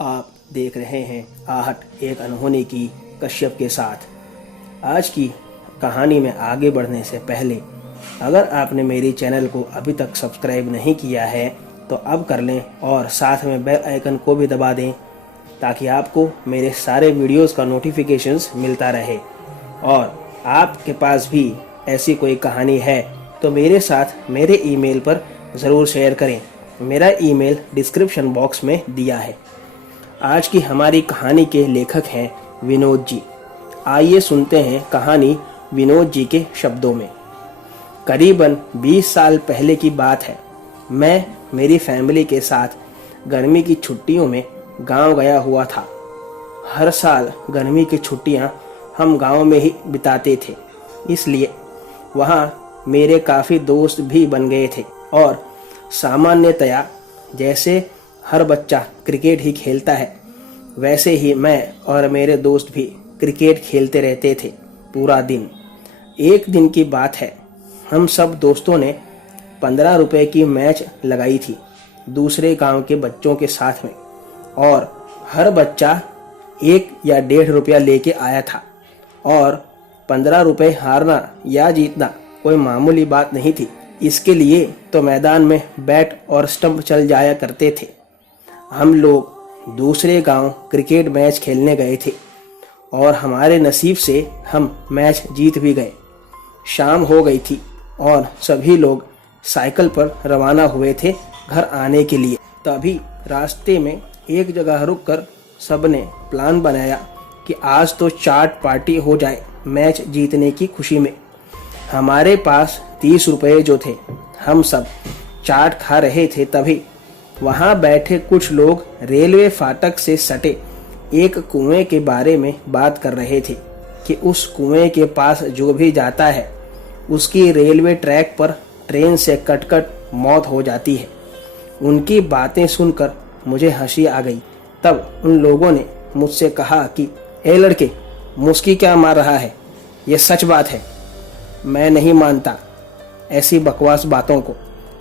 आप देख रहे हैं आहट एक अनहोनी की कश्यप के साथ। आज की कहानी में आगे बढ़ने से पहले अगर आपने मेरी चैनल को अभी तक सब्सक्राइब नहीं किया है तो अब कर लें और साथ में बेल आइकन को भी दबा दें ताकि आपको मेरे सारे वीडियोस का नोटिफिकेशंस मिलता रहे। और आपके पास भी ऐसी कोई कहानी है तो मेरे साथ मेरे ईमेल पर ज़रूर शेयर करें। मेरा ईमेल डिस्क्रिप्शन बॉक्स में दिया है। आज की हमारी कहानी के लेखक हैं विनोद जी। आइए सुनते हैं कहानी विनोद जी के शब्दों में। करीबन 20 साल पहले की बात है। मैं मेरी फैमिली के साथ गर्मी की छुट्टियों में गांव गया हुआ था। हर साल गर्मी की छुट्टियां हम गांव में ही बिताते थे, इसलिए वहां मेरे काफ़ी दोस्त भी बन गए थे। और सामान्यतया जैसे हर बच्चा क्रिकेट ही खेलता है, वैसे ही मैं और मेरे दोस्त भी क्रिकेट खेलते रहते थे पूरा दिन। एक दिन की बात है, हम सब दोस्तों ने 15 रुपए की मैच लगाई थी दूसरे गांव के बच्चों के साथ में, और हर बच्चा 1 या 1.5 रुपया लेके आया था। और 15 रुपए हारना या जीतना कोई मामूली बात नहीं थी। इसके लिए तो मैदान में बैट और स्टंप चल जाया करते थे। हम लोग दूसरे गांव क्रिकेट मैच खेलने गए थे और हमारे नसीब से हम मैच जीत भी गए। शाम हो गई थी और सभी लोग साइकिल पर रवाना हुए थे घर आने के लिए। तभी रास्ते में एक जगह रुककर सबने प्लान बनाया कि आज तो चाट पार्टी हो जाए मैच जीतने की खुशी में। हमारे पास 30 रुपए जो थे, हम सब चाट खा रहे थे। तभी वहां बैठे कुछ लोग रेलवे फाटक से सटे एक कुएं के बारे में बात कर रहे थे कि उस कुएं के पास जो भी जाता है उसकी रेलवे ट्रैक पर ट्रेन से कट मौत हो जाती है। उनकी बातें सुनकर मुझे हंसी आ गई। तब उन लोगों ने मुझसे कहा कि ए लड़के, मुस्की क्या मार रहा है, ये सच बात है। मैं नहीं मानता ऐसी बकवास बातों को,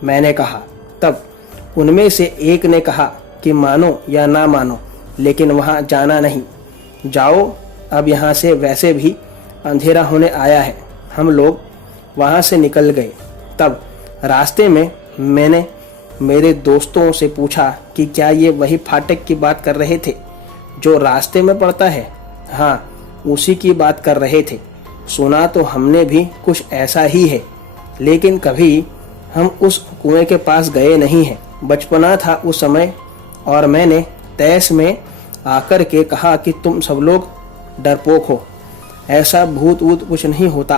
मैंने कहा। तब उनमें से एक ने कहा कि मानो या ना मानो, लेकिन वहां जाना नहीं। जाओ, अब यहाँ से वैसे भी अंधेरा होने आया है। हम लोग वहां से निकल गए। तब रास्ते में मैंने मेरे दोस्तों से पूछा कि क्या ये वही फाटक की बात कर रहे थे जो रास्ते में पड़ता है। हाँ, उसी की बात कर रहे थे। सुना तो हमने भी कुछ ऐसा ही है, लेकिन कभी हम उस कुएं के पास गए नहीं हैं। बचपना था उस समय और मैंने तैस में आकर के कहा कि तुम सब लोग डरपोक हो। ऐसा भूत वूत कुछ नहीं होता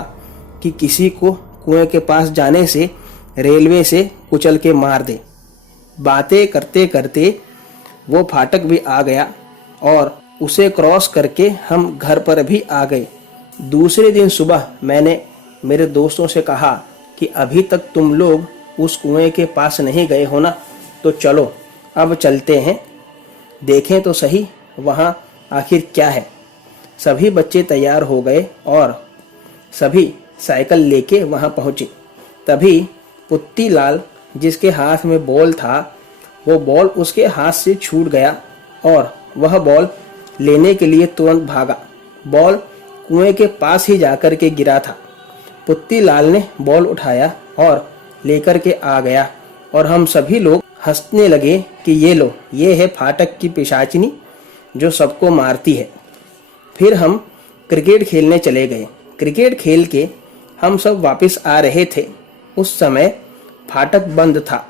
कि किसी को कुएं के पास जाने से रेलवे से कुचल के मार दे। बातें करते करते वो फाटक भी आ गया और उसे क्रॉस करके हम घर पर भी आ गए। दूसरे दिन सुबह मैंने मेरे दोस्तों से कहा कि अभी तक तुम लोग उस कुएं के पास नहीं गए हो ना, तो चलो अब चलते हैं, देखें तो सही वहाँ आखिर क्या है। सभी बच्चे तैयार हो गए और सभी साइकिल लेके वहाँ पहुँचे। तभी पुत्ती लाल, जिसके हाथ में बॉल था, वो बॉल उसके हाथ से छूट गया और वह बॉल लेने के लिए तुरंत भागा। बॉल कुएं के पास ही जाकर के गिरा था। पुत्ती लाल ने बॉल उठाया और लेकर के आ गया और हम सभी लोग हंसने लगे कि ये लो, ये है फाटक की पिशाचिनी जो सबको मारती है। फिर हम क्रिकेट खेलने चले गए। क्रिकेट खेल के हम सब वापस आ रहे थे। उस समय फाटक बंद था,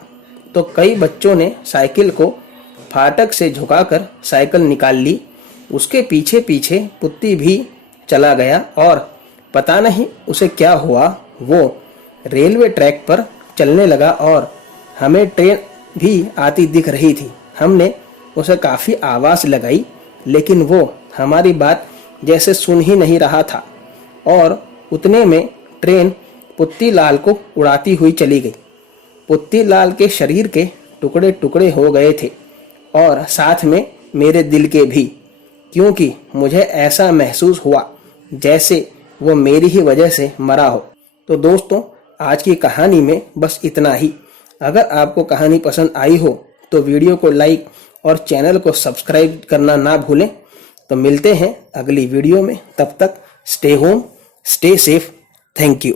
तो कई बच्चों ने साइकिल को फाटक से झुकाकर साइकिल निकाल ली। उसके पीछे पीछे पुत्ती भी चला गया और पता नहीं उसे क्या हुआ, वो रेलवे ट्रैक पर चलने लगा और हमें ट्रेन भी आती दिख रही थी। हमने उसे काफ़ी आवाज़ लगाई, लेकिन वो हमारी बात जैसे सुन ही नहीं रहा था और उतने में ट्रेन पुत्ती लाल को उड़ाती हुई चली गई। पुत्ती लाल के शरीर के टुकड़े टुकड़े हो गए थे और साथ में मेरे दिल के भी, क्योंकि मुझे ऐसा महसूस हुआ जैसे वो मेरी ही वजह से मरा हो। तो दोस्तों, आज की कहानी में बस इतना ही। अगर आपको कहानी पसंद आई हो तो वीडियो को लाइक और चैनल को सब्सक्राइब करना ना भूलें। तो मिलते हैं अगली वीडियो में, तब तक stay home, stay safe. Thank you.